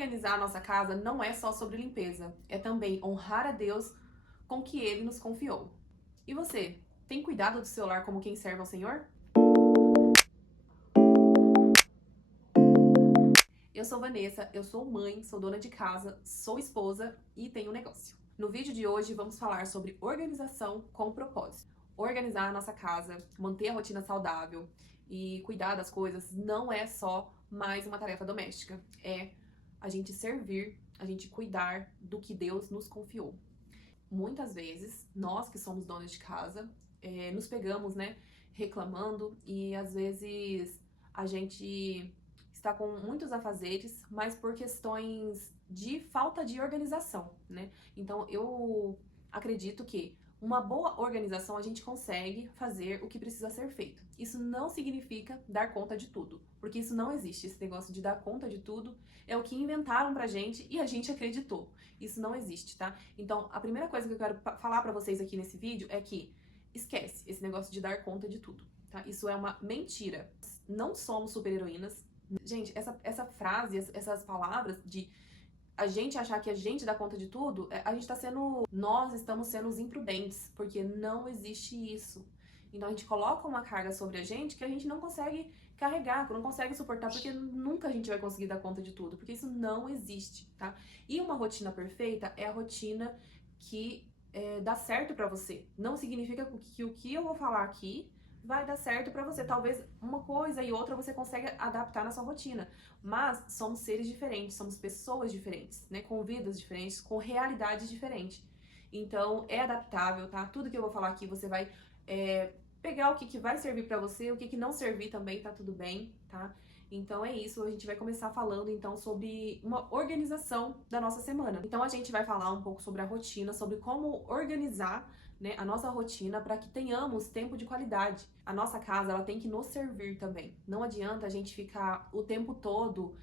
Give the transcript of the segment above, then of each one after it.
Organizar a nossa casa não é só sobre limpeza, é também honrar a Deus com o que Ele nos confiou. E você, tem cuidado do seu lar como quem serve ao Senhor? Eu sou Vanessa, eu sou mãe, sou dona de casa, sou esposa e tenho um negócio. No vídeo de hoje vamos falar sobre organização com propósito. Organizar a nossa casa, manter a rotina saudável e cuidar das coisas não é só mais uma tarefa doméstica, é a gente servir, a gente cuidar do que Deus nos confiou. Muitas vezes, nós que somos donas de casa, nos pegamos, né, reclamando e às vezes a gente está com muitos afazeres, mas por questões de falta de organização, né? Então eu acredito que uma boa organização a gente consegue fazer o que precisa ser feito. Isso não significa dar conta de tudo, porque isso não existe. Esse negócio de dar conta de tudo é o que inventaram pra gente e a gente acreditou. Isso não existe, tá? Então, a primeira coisa que eu quero falar pra vocês aqui nesse vídeo é que esquece esse negócio de dar conta de tudo, tá? Isso é uma mentira. Não somos super-heroínas. Gente, essa frase, essas palavras de a gente achar que a gente dá conta de tudo, nós estamos sendo os imprudentes, porque não existe isso. Então a gente coloca uma carga sobre a gente que a gente não consegue carregar, que não consegue suportar, porque nunca a gente vai conseguir dar conta de tudo, porque isso não existe, tá? E uma rotina perfeita é a rotina que dá certo pra você. Não significa que o que eu vou falar aqui vai dar certo pra você. Talvez uma coisa e outra você consiga adaptar na sua rotina. Mas somos seres diferentes, somos pessoas diferentes, né? Com vidas diferentes, com realidades diferentes. Então é adaptável, tá? Tudo que eu vou falar aqui você vai pegar o que vai servir pra você, o que não servir também, tá tudo bem, tá? Então é isso, a gente vai começar falando então sobre uma organização da nossa semana. Então a gente vai falar um pouco sobre a rotina, sobre como organizar, né, a nossa rotina para que tenhamos tempo de qualidade. A nossa casa ela tem que nos servir também. Não adianta a gente ficar o tempo todo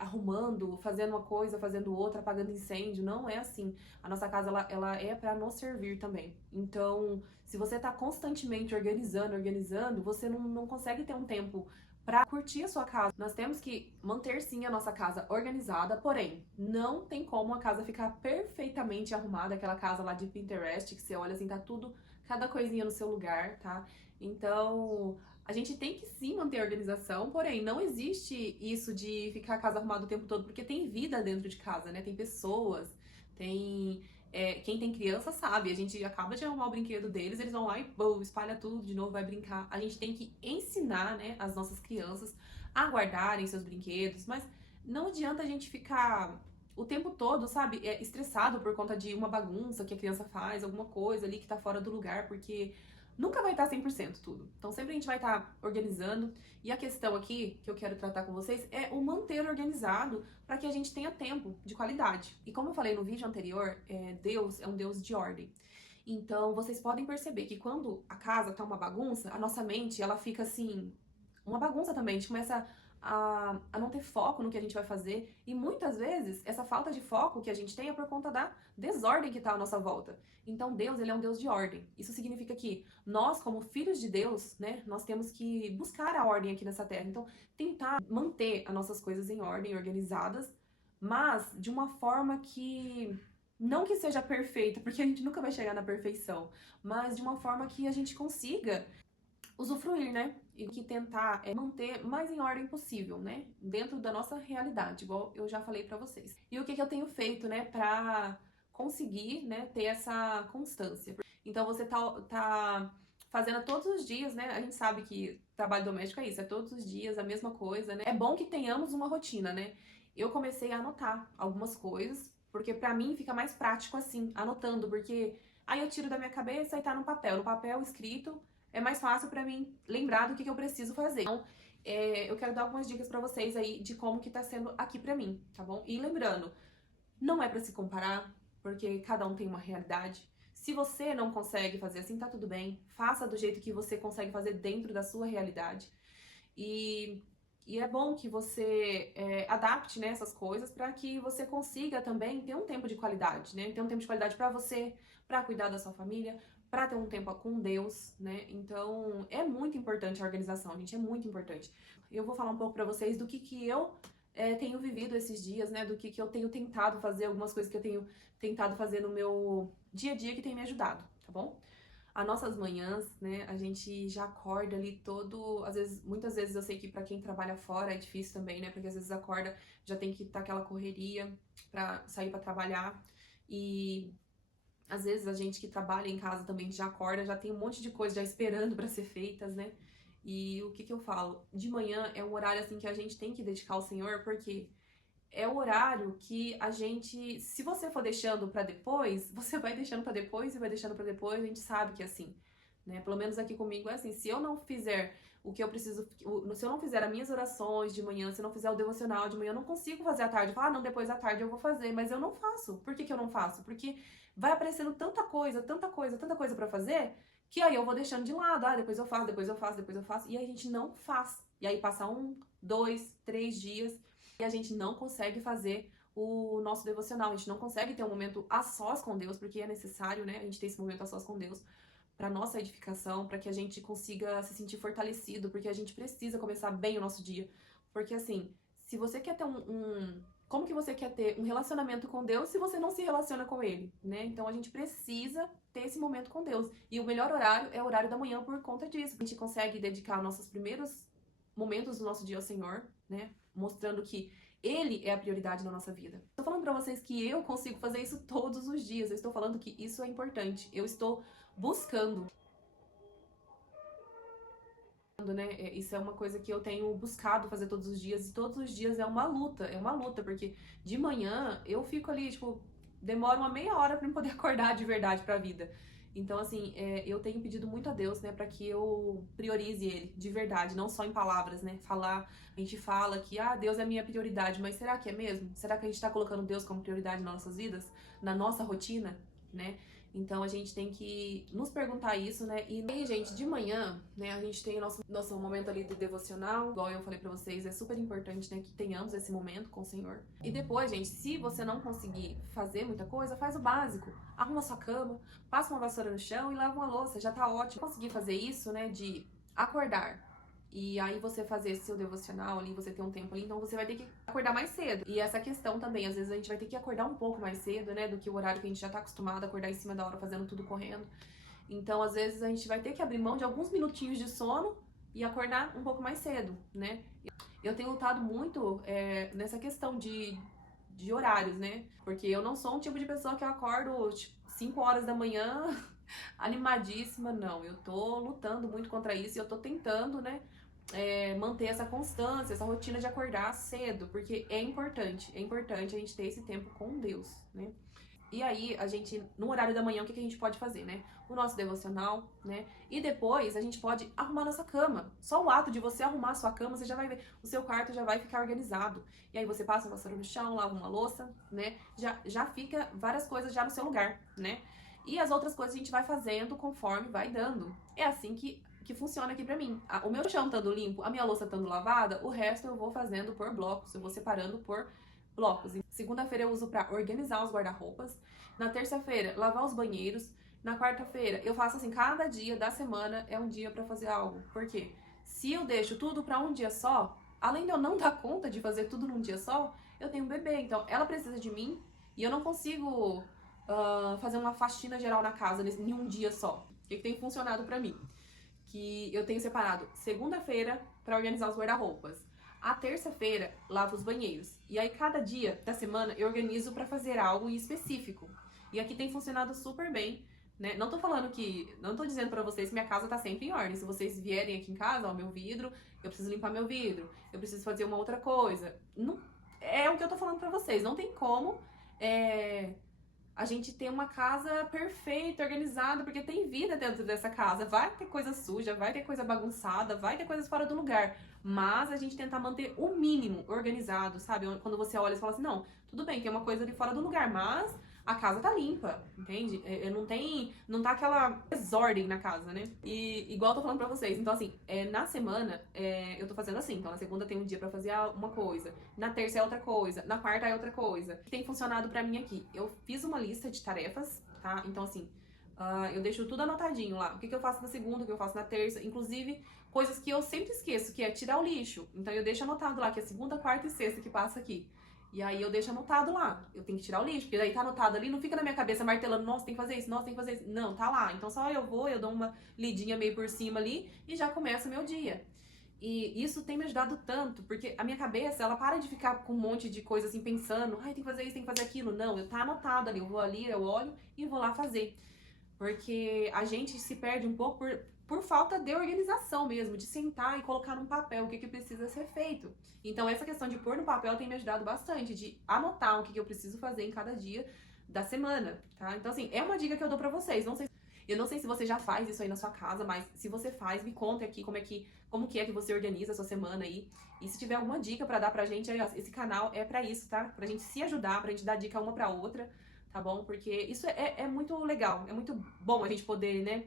arrumando, fazendo uma coisa, fazendo outra, apagando incêndio. Não é assim. A nossa casa ela é para nos servir também. Então, se você está constantemente organizando, você não consegue ter um tempo para curtir a sua casa. Nós temos que manter sim a nossa casa organizada, porém, não tem como a casa ficar perfeitamente arrumada, aquela casa lá de Pinterest que você olha assim, tá tudo, cada coisinha no seu lugar, tá? Então, a gente tem que sim manter a organização, porém, não existe isso de ficar a casa arrumada o tempo todo, porque tem vida dentro de casa, né? Tem pessoas, tem quem tem criança sabe, a gente acaba de arrumar o brinquedo deles, eles vão lá e espalha tudo de novo, vai brincar. A gente tem que ensinar, né, as nossas crianças a guardarem seus brinquedos, mas não adianta a gente ficar o tempo todo, sabe, estressado por conta de uma bagunça que a criança faz, alguma coisa ali que tá fora do lugar, porque nunca vai estar 100% tudo. Então sempre a gente vai estar organizando. E a questão aqui que eu quero tratar com vocês é o manter organizado para que a gente tenha tempo de qualidade. E como eu falei no vídeo anterior, Deus é um Deus de ordem. Então vocês podem perceber que quando a casa tá uma bagunça, a nossa mente ela fica assim, uma bagunça também. A gente começa a não ter foco no que a gente vai fazer. E muitas vezes, essa falta de foco que a gente tem é por conta da desordem que está à nossa volta. Então, Deus, ele é um Deus de ordem. Isso significa que nós, como filhos de Deus, né, nós temos que buscar a ordem aqui nessa terra. Então, tentar manter as nossas coisas em ordem, organizadas, mas de uma forma que não que seja perfeita, porque a gente nunca vai chegar na perfeição, mas de uma forma que a gente consiga usufruir, né? E que tentar manter mais em ordem possível, né? Dentro da nossa realidade, igual eu já falei pra vocês. E o que eu tenho feito, né, pra conseguir, né, ter essa constância. Então você tá fazendo todos os dias, né? A gente sabe que trabalho doméstico é isso, é todos os dias a mesma coisa, né? É bom que tenhamos uma rotina, né? Eu comecei a anotar algumas coisas, porque pra mim fica mais prático assim, anotando, porque aí eu tiro da minha cabeça e tá no papel escrito, é mais fácil pra mim lembrar do que eu preciso fazer. Então, eu quero dar algumas dicas pra vocês aí de como que tá sendo aqui pra mim, tá bom? E lembrando, não é pra se comparar, porque cada um tem uma realidade. Se você não consegue fazer assim, tá tudo bem. Faça do jeito que você consegue fazer dentro da sua realidade. E, e é bom que você adapte, né, essas coisas para que você consiga também ter um tempo de qualidade, né? Ter um tempo de qualidade para você, para cuidar da sua família, para ter um tempo com Deus, né? Então, é muito importante a organização, gente, é muito importante. Eu vou falar um pouco para vocês do que eu tenho vivido esses dias, né, do que eu tenho tentado fazer, algumas coisas que eu tenho tentado fazer no meu dia a dia que tem me ajudado, tá bom? As nossas manhãs, né, a gente já acorda ali todo, às vezes, muitas vezes eu sei que pra quem trabalha fora é difícil também, né, porque às vezes acorda, já tem que estar aquela correria pra sair pra trabalhar e às vezes a gente que trabalha em casa também já acorda, já tem um monte de coisa já esperando pra ser feitas, né? E o que eu falo? De manhã é um horário assim que a gente tem que dedicar ao Senhor, porque é o horário que a gente, se você for deixando pra depois, você vai deixando pra depois e vai deixando pra depois, a gente sabe que é assim, né? Pelo menos aqui comigo é assim, se eu não fizer o que eu preciso, se eu não fizer as minhas orações de manhã, se eu não fizer o devocional de manhã, eu não consigo fazer à tarde. Eu falo, ah, não, depois da tarde eu vou fazer, mas eu não faço. Por que eu não faço? Porque vai aparecendo tanta coisa, tanta coisa, tanta coisa pra fazer, que aí eu vou deixando de lado. Ah, depois eu faço, depois eu faço, depois eu faço. E aí a gente não faz. E aí passa 1, 2, 3 dias e a gente não consegue fazer o nosso devocional. A gente não consegue ter um momento a sós com Deus, porque é necessário, né? A gente ter esse momento a sós com Deus para nossa edificação, para que a gente consiga se sentir fortalecido, porque a gente precisa começar bem o nosso dia. Porque assim, se você quer ter como que você quer ter um relacionamento com Deus se você não se relaciona com Ele, né? Então a gente precisa ter esse momento com Deus. E o melhor horário é o horário da manhã por conta disso. A gente consegue dedicar nossos primeiros momentos do nosso dia ao Senhor, né? Mostrando que Ele é a prioridade na nossa vida. Estou falando para vocês que eu consigo fazer isso todos os dias. Eu estou falando que isso é importante. Eu estou buscando, né? Isso é uma coisa que eu tenho buscado fazer todos os dias, e todos os dias é uma luta, porque de manhã eu fico ali, tipo, demora uma meia hora pra eu poder acordar de verdade pra vida. Então, assim, eu tenho pedido muito a Deus, né, pra que eu priorize Ele, de verdade, não só em palavras, né? A gente fala que, ah, Deus é a minha prioridade, mas será que é mesmo? Será que a gente tá colocando Deus como prioridade nas nossas vidas? Na nossa rotina, né? Então a gente tem que nos perguntar isso, né? E aí, gente, de manhã, né, a gente tem o nosso momento ali do devocional, igual eu falei pra vocês, é super importante, né, que tenhamos esse momento com o Senhor. E depois, gente, se você não conseguir fazer muita coisa, faz o básico. Arruma sua cama, passa uma vassoura no chão e lava uma louça, já tá ótimo. Conseguir fazer isso, né, de acordar e aí você fazer seu devocional ali, você ter um tempo ali, então você vai ter que acordar mais cedo. E essa questão também, às vezes a gente vai ter que acordar um pouco mais cedo, né, do que o horário que a gente já tá acostumado a acordar em cima da hora, fazendo tudo correndo. Então, às vezes a gente vai ter que abrir mão de alguns minutinhos de sono e acordar um pouco mais cedo, né? Eu tenho lutado muito nessa questão de horários, né? Porque eu não sou um tipo de pessoa que eu acordo, tipo, 5 horas da manhã animadíssima, não. Eu tô lutando muito contra isso e eu tô tentando, né, manter essa constância, essa rotina de acordar cedo, porque é importante a gente ter esse tempo com Deus, né? E aí, a gente, no horário da manhã, o que a gente pode fazer, né? O nosso devocional, né? E depois a gente pode arrumar nossa cama. Só o ato de você arrumar a sua cama, você já vai ver, o seu quarto já vai ficar organizado. E aí você passa a vassoura no chão, lava uma louça, né? Já fica várias coisas já no seu lugar, né? E as outras coisas a gente vai fazendo conforme vai dando. É assim que funciona aqui pra mim. O meu chão estando limpo, a minha louça estando lavada, o resto eu vou fazendo por blocos, eu vou separando por blocos. Segunda-feira eu uso pra organizar os guarda-roupas. Na terça-feira, lavar os banheiros. Na quarta-feira, eu faço assim, cada dia da semana é um dia pra fazer algo. Por quê? Se eu deixo tudo pra um dia só, além de eu não dar conta de fazer tudo num dia só, eu tenho um bebê, então ela precisa de mim e eu não consigo fazer uma faxina geral na casa em um dia só. O que tem funcionado pra mim? Que eu tenho separado segunda-feira pra organizar os guarda-roupas. A terça-feira, lavo os banheiros. E aí, cada dia da semana, eu organizo pra fazer algo em específico. E aqui tem funcionado super bem, né? Não tô dizendo pra vocês que minha casa tá sempre em ordem. Se vocês vierem aqui em casa, ó, meu vidro, eu preciso limpar meu vidro, eu preciso fazer uma outra coisa. Não, é o que eu tô falando pra vocês. Não tem como a gente ter uma casa perfeita, organizada, porque tem vida dentro dessa casa. Vai ter coisa suja, vai ter coisa bagunçada, vai ter coisas fora do lugar. Mas a gente tentar manter o mínimo organizado, sabe? Quando você olha e fala assim, não, tudo bem, tem uma coisa ali fora do lugar, mas a casa tá limpa, entende? Não tá aquela desordem na casa, né? E igual eu tô falando pra vocês, então assim, na semana, eu tô fazendo assim, então na segunda tem um dia pra fazer uma coisa, na terça é outra coisa, na quarta é outra coisa. O que tem funcionado pra mim aqui? Eu fiz uma lista de tarefas, tá? Então assim, Eu deixo tudo anotadinho lá. O que eu faço na segunda, o que eu faço na terça. Inclusive, coisas que eu sempre esqueço, que é tirar o lixo. Então eu deixo anotado lá, que é segunda, quarta e sexta que passa aqui. E aí eu deixo anotado lá. Eu tenho que tirar o lixo, porque daí tá anotado ali, não fica na minha cabeça martelando, nossa, tem que fazer isso, nossa, tem que fazer isso. Não, tá lá. Então só eu dou uma lidinha meio por cima ali e já começa o meu dia. E isso tem me ajudado tanto, porque a minha cabeça, ela para de ficar com um monte de coisa assim, pensando, ai, tem que fazer isso, tem que fazer aquilo. Não, tá anotado ali, eu vou ali, eu olho e vou lá fazer. Porque a gente se perde um pouco por falta de organização mesmo, de sentar e colocar num papel o que precisa ser feito. Então, essa questão de pôr no papel tem me ajudado bastante, de anotar o que eu preciso fazer em cada dia da semana, tá? Então, assim, é uma dica que eu dou pra vocês. Eu não sei se você já faz isso aí na sua casa, mas se você faz, me conta aqui como que é que você organiza a sua semana aí. E se tiver alguma dica pra dar pra gente, esse canal é pra isso, tá? Pra gente se ajudar, pra gente dar dica uma pra outra, tá bom? Porque isso é muito legal, é muito bom a gente poder, né,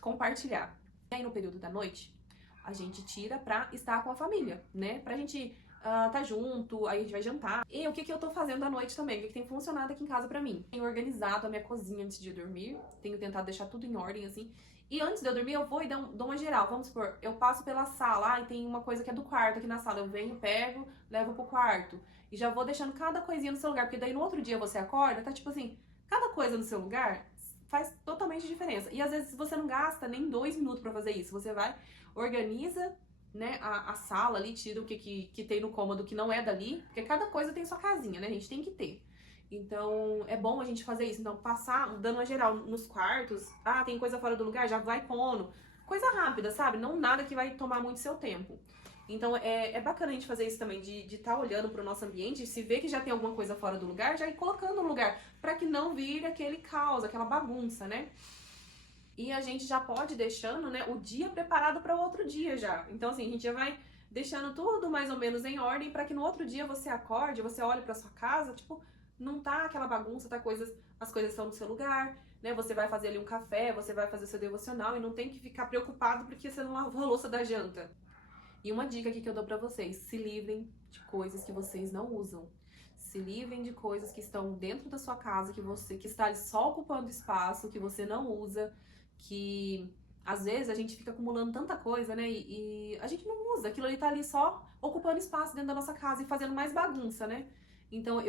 compartilhar. E aí no período da noite, a gente tira pra estar com a família, né? Pra gente tá junto, aí a gente vai jantar. E o que eu tô fazendo à noite também, o que tem funcionado aqui em casa pra mim? Tenho organizado a minha cozinha antes de dormir, tenho tentado deixar tudo em ordem, assim. E antes de eu dormir, eu vou e dou uma geral. Vamos supor, eu passo pela sala, e tem uma coisa que é do quarto aqui na sala. Eu venho, pego, levo pro quarto. E já vou deixando cada coisinha no seu lugar, porque daí no outro dia você acorda, tá tipo assim, cada coisa no seu lugar faz totalmente diferença. E às vezes você não gasta nem 2 minutos pra fazer isso. Você vai, organiza, né, a sala ali, tira o que tem no cômodo que não é dali, porque cada coisa tem sua casinha, né, a gente tem que ter. Então, é bom a gente fazer isso. Então, passar, dando uma geral nos quartos, tem coisa fora do lugar, já vai pondo. Coisa rápida, sabe? Não nada que vai tomar muito seu tempo. Então, é bacana a gente fazer isso também, de estar olhando pro nosso ambiente, se vê que já tem alguma coisa fora do lugar, já ir colocando no lugar, para que não vire aquele caos, aquela bagunça, né? E a gente já pode ir deixando, né, o dia preparado para o outro dia já. Então, assim, a gente já vai deixando tudo mais ou menos em ordem para que no outro dia você acorde, você olhe para sua casa, tipo, não tá aquela bagunça, as coisas estão no seu lugar, né? Você vai fazer ali um café, você vai fazer seu devocional e não tem que ficar preocupado porque você não lavou a louça da janta. E uma dica aqui que eu dou pra vocês: se livrem de coisas que vocês não usam. Se livrem de coisas que estão dentro da sua casa, que está ali só ocupando espaço, que você não usa, que às vezes a gente fica acumulando tanta coisa, né? E a gente não usa. Aquilo ali tá ali só ocupando espaço dentro da nossa casa e fazendo mais bagunça, né? Então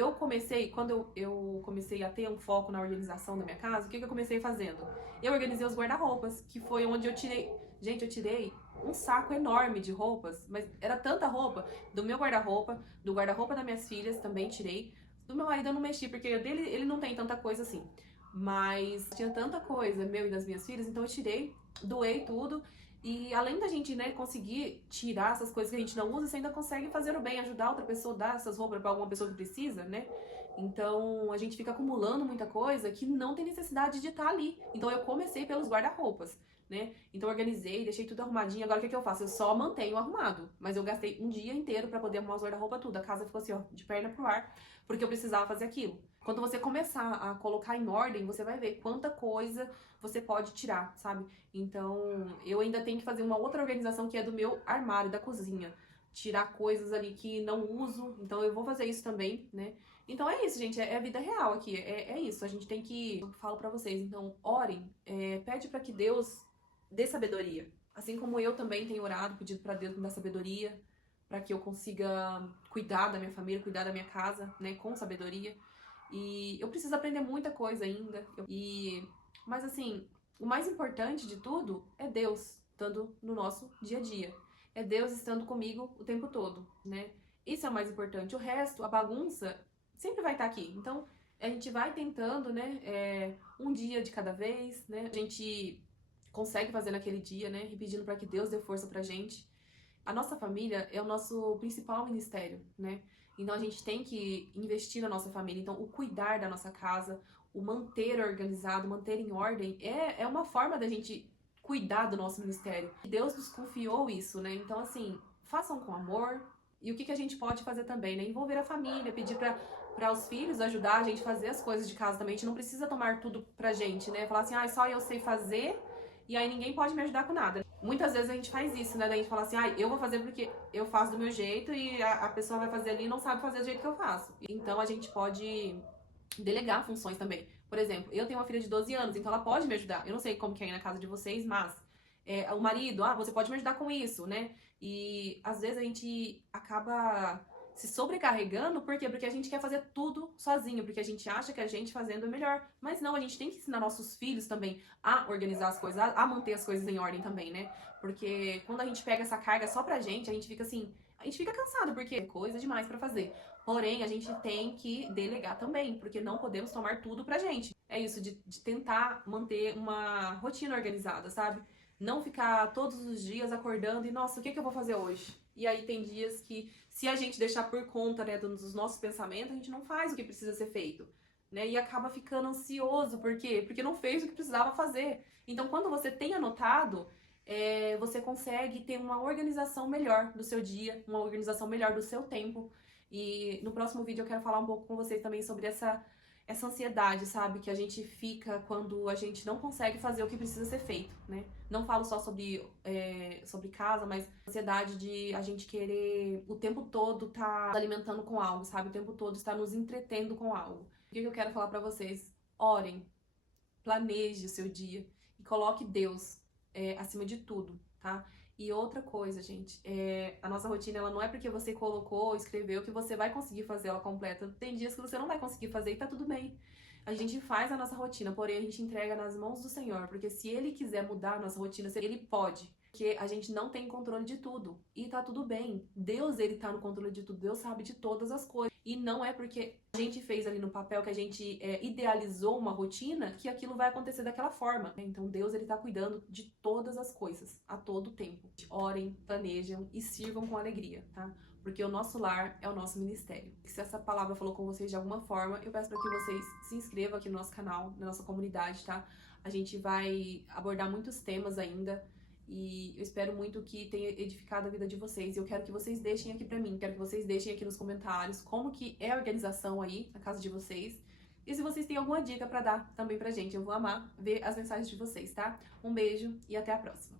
quando eu comecei a ter um foco na organização da minha casa, o que eu comecei fazendo? Eu organizei os guarda-roupas, que foi onde eu tirei. Gente, eu tirei um saco enorme de roupas, mas era tanta roupa, do meu guarda-roupa, do guarda-roupa das minhas filhas também tirei. Do meu marido eu não mexi, porque o dele, ele não tem tanta coisa assim. Mas tinha tanta coisa, meu e das minhas filhas, então eu tirei, doei tudo. E além da gente, né, conseguir tirar essas coisas que a gente não usa, você ainda consegue fazer o bem, ajudar outra pessoa, dar essas roupas para alguma pessoa que precisa, né? Então a gente fica acumulando muita coisa que não tem necessidade de estar ali. Então eu comecei pelos guarda-roupas, né? Então eu organizei, deixei tudo arrumadinho. Agora o que eu faço? Eu só mantenho arrumado. Mas eu gastei um dia inteiro para poder arrumar os guarda-roupa tudo. A casa ficou assim, ó, de perna pro ar, porque eu precisava fazer aquilo. Quando você começar a colocar em ordem, você vai ver quanta coisa você pode tirar, sabe? Então, eu ainda tenho que fazer uma outra organização que é do meu armário, da cozinha. Tirar coisas ali que não uso. Então, eu vou fazer isso também, né? Então, é isso, gente. É a vida real aqui. É isso. A gente tem que... Eu falo pra vocês. Então, orem. Pede pra que Deus dê sabedoria. Assim como eu também tenho orado, pedido pra Deus me dar sabedoria, pra que eu consiga cuidar da minha família, cuidar da minha casa, né? Com sabedoria. E eu preciso aprender muita coisa ainda. Mas assim, o mais importante de tudo é Deus estando no nosso dia a dia. É Deus estando comigo o tempo todo, né? Isso é o mais importante. O resto, a bagunça, sempre vai estar aqui. Então, a gente vai tentando, né? Um dia de cada vez, né? A gente consegue fazer naquele dia, né? E pedindo para que Deus dê força pra gente. A nossa família é o nosso principal ministério, né? Então a gente tem que investir na nossa família. Então o cuidar da nossa casa, o manter organizado, manter em ordem, é uma forma da gente cuidar do nosso ministério. Deus nos confiou isso, né? Então assim, façam com amor. E o que a gente pode fazer também, né? Envolver a família, pedir para os filhos ajudar a gente a fazer as coisas de casa também. A gente não precisa tomar tudo pra gente, né? Falar assim, só eu sei fazer e aí ninguém pode me ajudar com nada. Muitas vezes a gente faz isso, né? Daí a gente fala assim, eu vou fazer porque eu faço do meu jeito e a pessoa vai fazer ali e não sabe fazer do jeito que eu faço. Então a gente pode delegar funções também. Por exemplo, eu tenho uma filha de 12 anos, então ela pode me ajudar. Eu não sei como que é aí na casa de vocês, mas o marido, você pode me ajudar com isso, né? E às vezes a gente acaba se sobrecarregando, por quê? Porque a gente quer fazer tudo sozinho, porque a gente acha que a gente fazendo é melhor. Mas não, a gente tem que ensinar nossos filhos também a organizar as coisas, a manter as coisas em ordem também, né? Porque quando a gente pega essa carga só pra gente, a gente fica assim, a gente fica cansado, porque é coisa demais pra fazer. Porém, a gente tem que delegar também, porque não podemos tomar tudo pra gente. É isso, de tentar manter uma rotina organizada, sabe? Não ficar todos os dias acordando e, nossa, o que eu vou fazer hoje? E aí tem dias que, se a gente deixar por conta, né, dos nossos pensamentos, a gente não faz o que precisa ser feito, né? E acaba ficando ansioso, por quê? Porque não fez o que precisava fazer. Então, quando você tem anotado, você consegue ter uma organização melhor do seu dia, uma organização melhor do seu tempo. E no próximo vídeo eu quero falar um pouco com vocês também sobre essa ansiedade, sabe? Que a gente fica quando a gente não consegue fazer o que precisa ser feito, né? Não falo só sobre casa, mas ansiedade de a gente querer o tempo todo tá alimentando com algo, sabe? O tempo todo está nos entretendo com algo. O que eu quero falar pra vocês? Orem, planeje o seu dia e coloque Deus acima de tudo, tá? E outra coisa, gente, a nossa rotina, ela não é porque você colocou, escreveu, que você vai conseguir fazer ela completa. Tem dias que você não vai conseguir fazer e tá tudo bem. A gente faz a nossa rotina, porém a gente entrega nas mãos do Senhor, porque se Ele quiser mudar a nossa rotina, Ele pode. Porque a gente não tem controle de tudo. E tá tudo bem. Deus, Ele tá no controle de tudo. Deus sabe de todas as coisas. E não é porque a gente fez ali no papel, que a gente idealizou uma rotina, que aquilo vai acontecer daquela forma. Então Deus, Ele tá cuidando de todas as coisas, a todo tempo. Orem, planejam e sirvam com alegria, tá? Porque o nosso lar é o nosso ministério. Se essa palavra falou com vocês de alguma forma, eu peço para que vocês se inscrevam aqui no nosso canal, na nossa comunidade, tá? A gente vai abordar muitos temas ainda e eu espero muito que tenha edificado a vida de vocês. Eu quero que vocês deixem aqui pra mim, quero que vocês deixem aqui nos comentários como que é a organização aí na casa de vocês. E se vocês têm alguma dica pra dar também pra gente, eu vou amar ver as mensagens de vocês, tá? Um beijo e até a próxima.